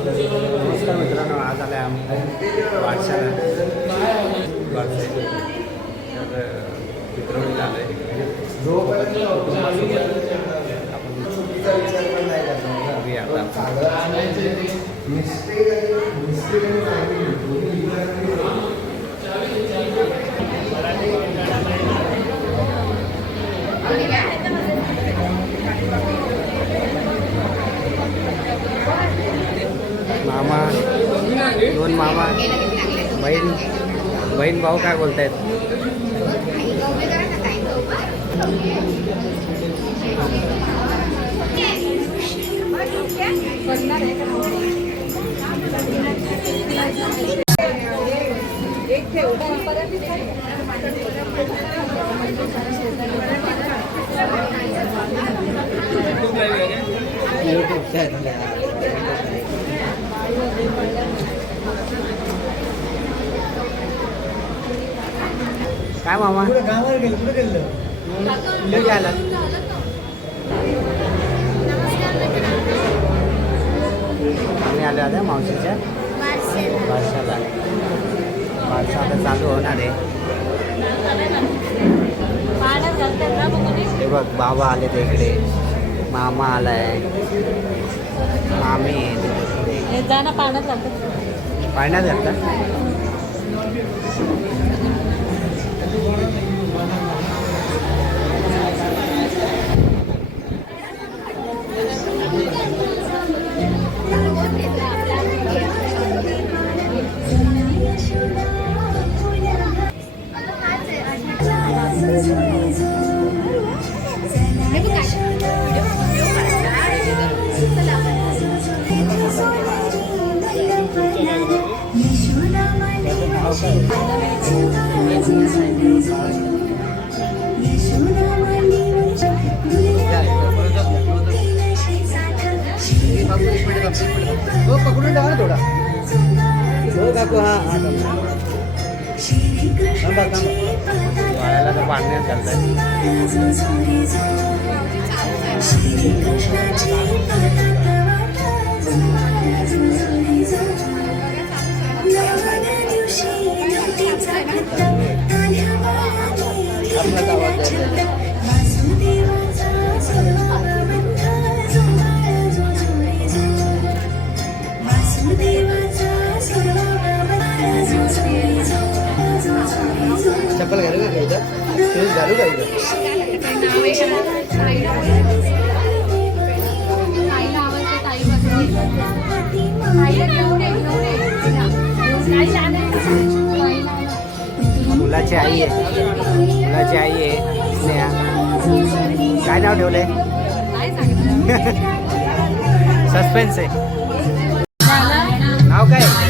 नमस्कार मित्रांनो आज आले आम्ही वाटशाला वाटशा तर चित्रवडीला आलो आहे आपण बघूया आता आपण. मामा दोन मामा बहीण बहीण भाऊ काय बोलतायत काय मामा? गावावर गेलं कुठे गेलं. कधी आला आम्ही आलो आता मावशीच्या. वर्षाला वर्षा आता चालू होणार आहे. हे बघ बाबा आले ते इकडे. मामा आलाय. मामी पाण्यात लागतं पाण्यात घातला तो पकडून ठेवा ना थोडा हो काकू हा हा थांबा थांबा तर पाण्यात चालतंय आपला आवाज चप्पल घालू का घ्यायचं. शूज घालू का इथं मुलाची आई आहे. मुलाची आई आहे. स्नेहा. काय नाव ठेवलंय? सस्पेन्स आहे. नाव काय काय?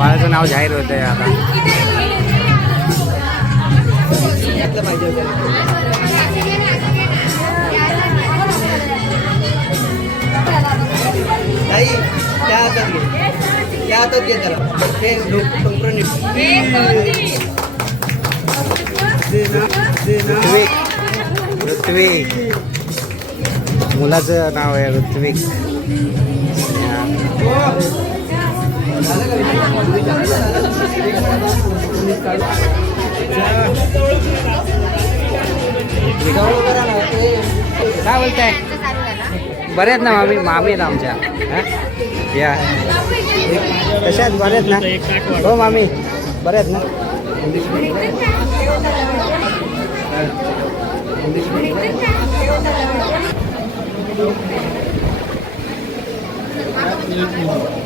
बाळाचं नाव जाहीर होत आहे आता. घातलं पाहिजे होतं ताई त्या काय बोलताय? बरे आहेत ना मामी? मामी आहेत आमच्या. या. कशा आहेत? बरे आहेत ना? हो मामी. बरे आहेत ना? Thank you.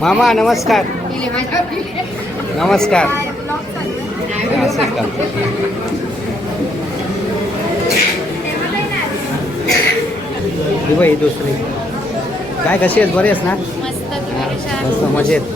मामा नमस्कार. नमस्कार. दुसरी काय कशी आहेस? बरी आहेस ना? मस्त मजेत.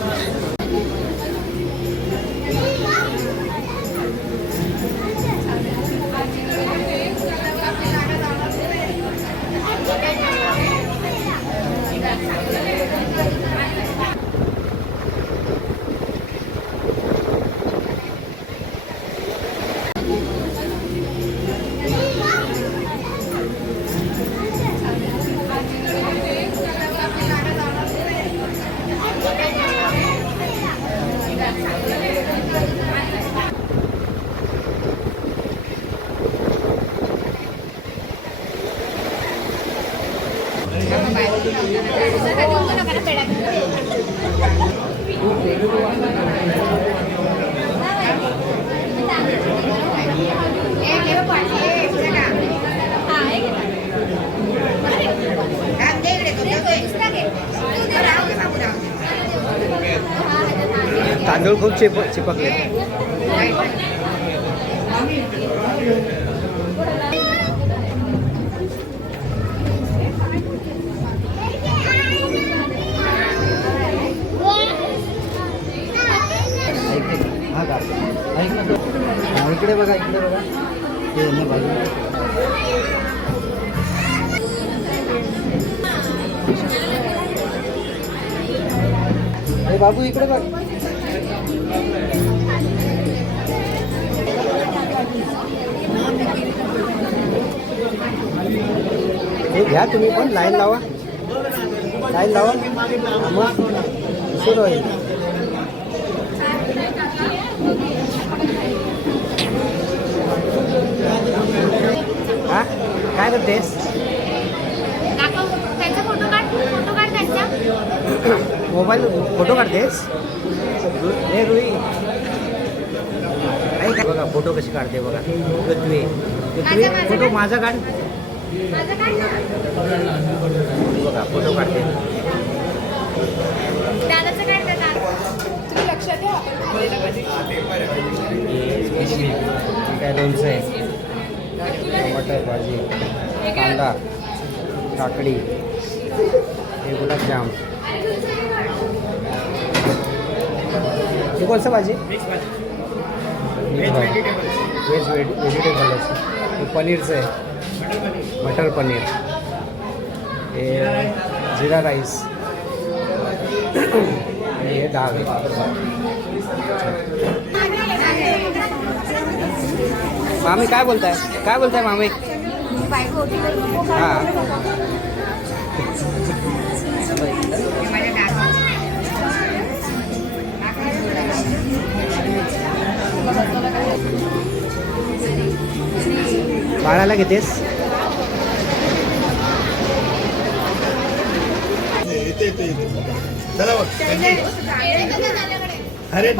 तांदूळ खूप चिप चिपकले. हा ऐक ना. इकडे बघा इकडे बघा. ते ना बाजू बाबू इकडे बघ. घ्या तुम्ही पण लाईन लावा. लाईन लावा. मग उशीर होईल. हा? काय करतेस? मोबाईल फोटो काढतेस? हे रुई. बघा फोटो कशी काढते बघा. पृथ्वी. पृथ्वी फोटो. माझा काढ. बघा फोटो काढते हे काय लोणचं आहे टमाटर भाजी कांदा काकडी हे गुलाबजाम हे कोणचं भाजी व्हेज व्हेजिटेबल हे पनीरचं आहे मटर पनीर हे जिरा राईस आणि हे डाळ. मामी काय बोलताय? काय बोलताय मामी? हां. बाळाला घेतेस? चला बघ. अरे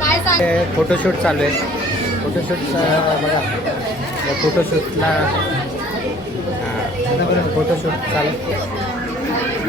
काय सांग? हे फोटोशूट चालू आहे. फोटोशूट बघा. या फोटोशूटला हां फोटोशूट चालू.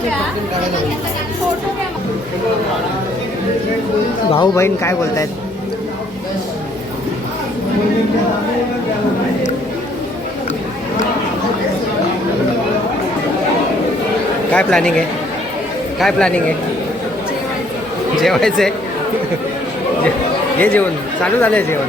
घ्या. भाऊ बहीण काय बोलतायत? काय प्लॅनिंग आहे? काय प्लॅनिंग आहे? जेवायचं आहे हे जेवण. चालू झालं आहे जेवण.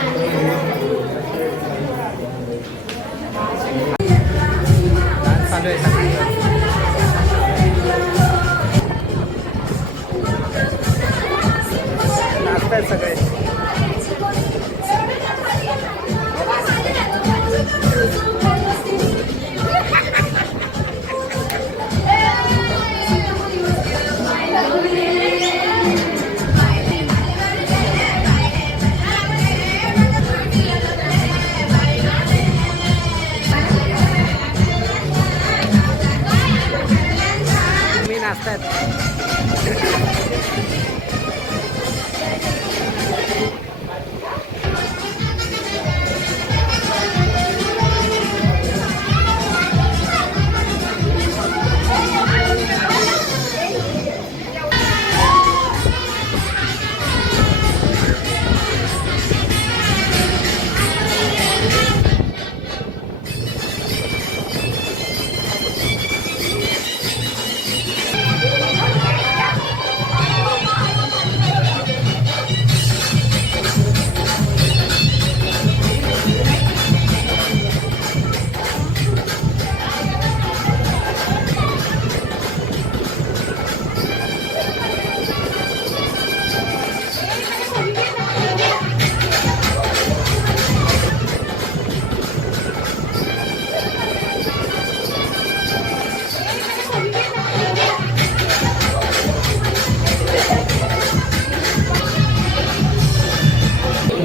नाही जेवायचं नाही काय माहिती लिफ्ट आली चालू आहे सगळं. नाचतायत सगळे असतात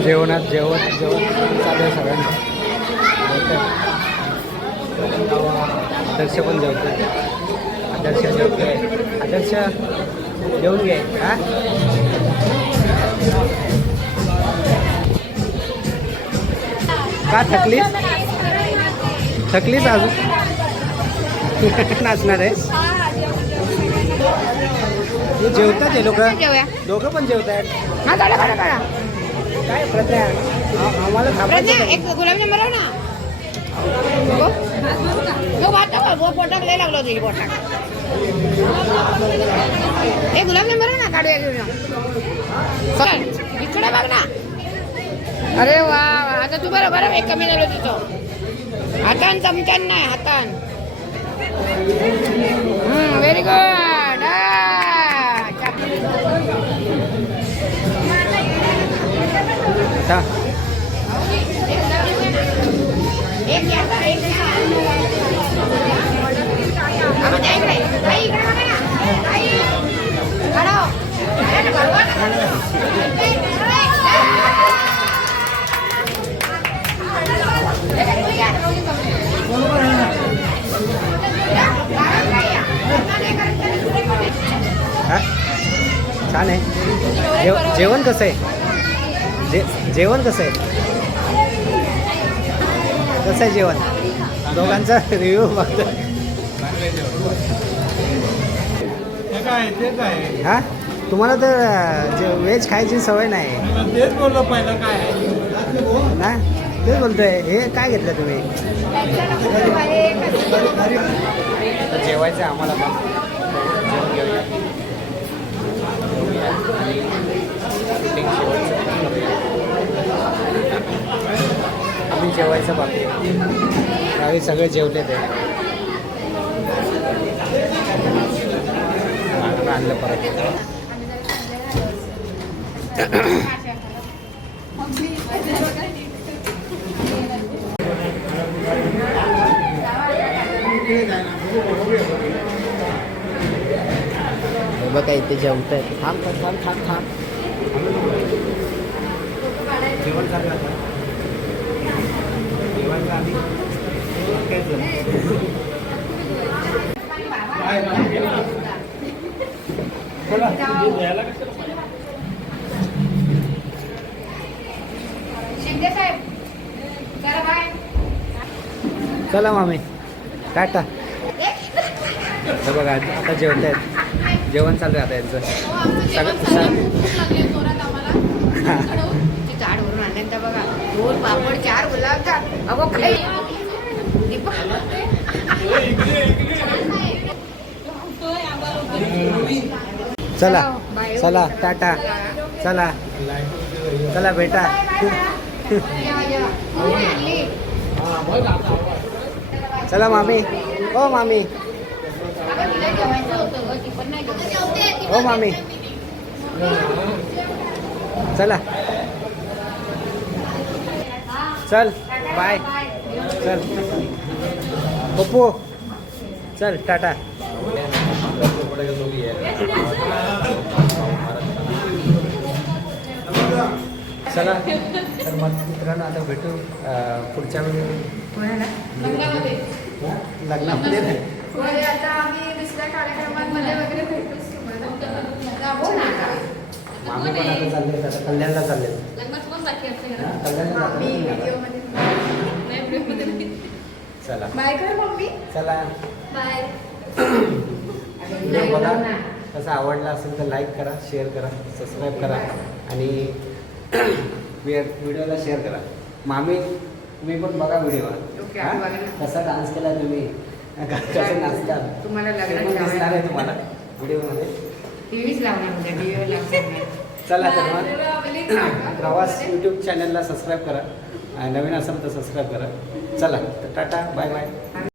जेवणात जेवण जेवण चालू आहे जेवतंय. आदर्श पण जेवतोय. आदर्श जेवतोय. आदर्श जेवून घे. हा? का थकलीस? थकलीस अजून? नाचणार आहे? जेवतात हे लोक. लोक पण जेवत काय प्रज्ञा? आम्हाला प्रज्ञा एक गुलाबजाम बनव ना. तो भात टाका, वो पोटाक लय लागलो होती पोटाक हे गुलाबजाम बनव ना काढूया घेऊन चल इकडे बघ ना. अरे वा. आता तू बरं बरं एक कमी झालो तिथं हातान चमच्यान नाही हातान. व्हेरी गुड था. एक घ्या, एक घ्या. अगं त्या इकडे. ताई, इकडे बघा ना. ताई, काढा. अरे, भगवान. छान आहे. जेव जेवण कसं आहे? जे जेवण कसं आहे? कसं आहे जेवण? दोघांचा रिव्ह्यू बघतो. हा तुम्हाला तर जे व्हेज खायची सवय नाही. तेच बोललो पहिलं काय आहे. ना? तेच बोलतोय. हे काय घेतलं तुम्ही? जेवायचं आम्हाला पण. जेवायचं बाकी. गावी सगळे जेवले ते. आणलं परत. बघा इथे जेवत आहे थांब थांब थांब. थांब थांब जेवण चालू आहे आता. जेवण चालू आहे. काय झालं? शिंदे साहेब चला बाय चला मामी. टाटा. हे बघा आता जेवत आहेत जेवण चालू आहे आता यांचं सगळं सग- ती झाड भरून आणल्यानंतर बघा दोन पापड चार गुलाबजाम. अगो दीपक चला चला टाटा. चला. चला बेटा. चला मामी. हो मामी. हो मामी. चला. चल बाय चल. पप्पू चल टाटा. चला. तर मग मित्रांनो आता भेटू पुढच्या वेळी. हा? लग्नामध्ये. मामी पण आता चालले आता कल्याणला चालले चला. बाय कर मम्मी. चला. बाय व्हिडिओ बघा. कसा आवडला असेल तर लाईक करा शेअर करा सबस्क्राईब करा. आणि व्हिडिओला शेअर करा. मामी तुम्ही पण बघा व्हिडिओ. कसा डान्स केला तुम्ही? कसे नाचतात तुम्हाला दिसणार आहे. तुम्हाला. व्हिडिओमध्ये टीव्हीच टीव्हीवर लावणार चला तर मग. प्रवास यूट्यूब चॅनलला सबस्क्राईब करा. आणि नवीन असाल तर सबस्क्राईब करा. चला तर टाटा बाय बाय